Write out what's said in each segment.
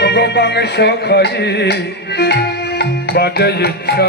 ভগবান সখাই বাজে ইচ্ছা।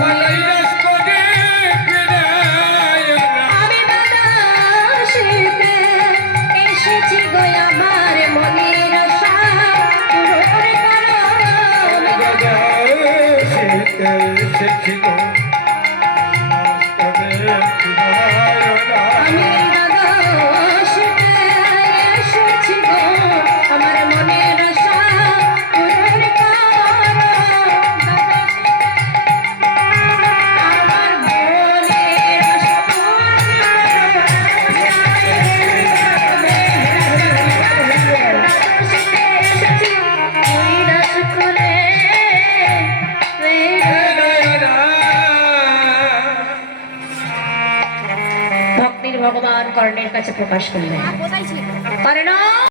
Bye-bye. ভগবান কর্ণের কাছে প্রকাশ করলেন। হ্যাঁ,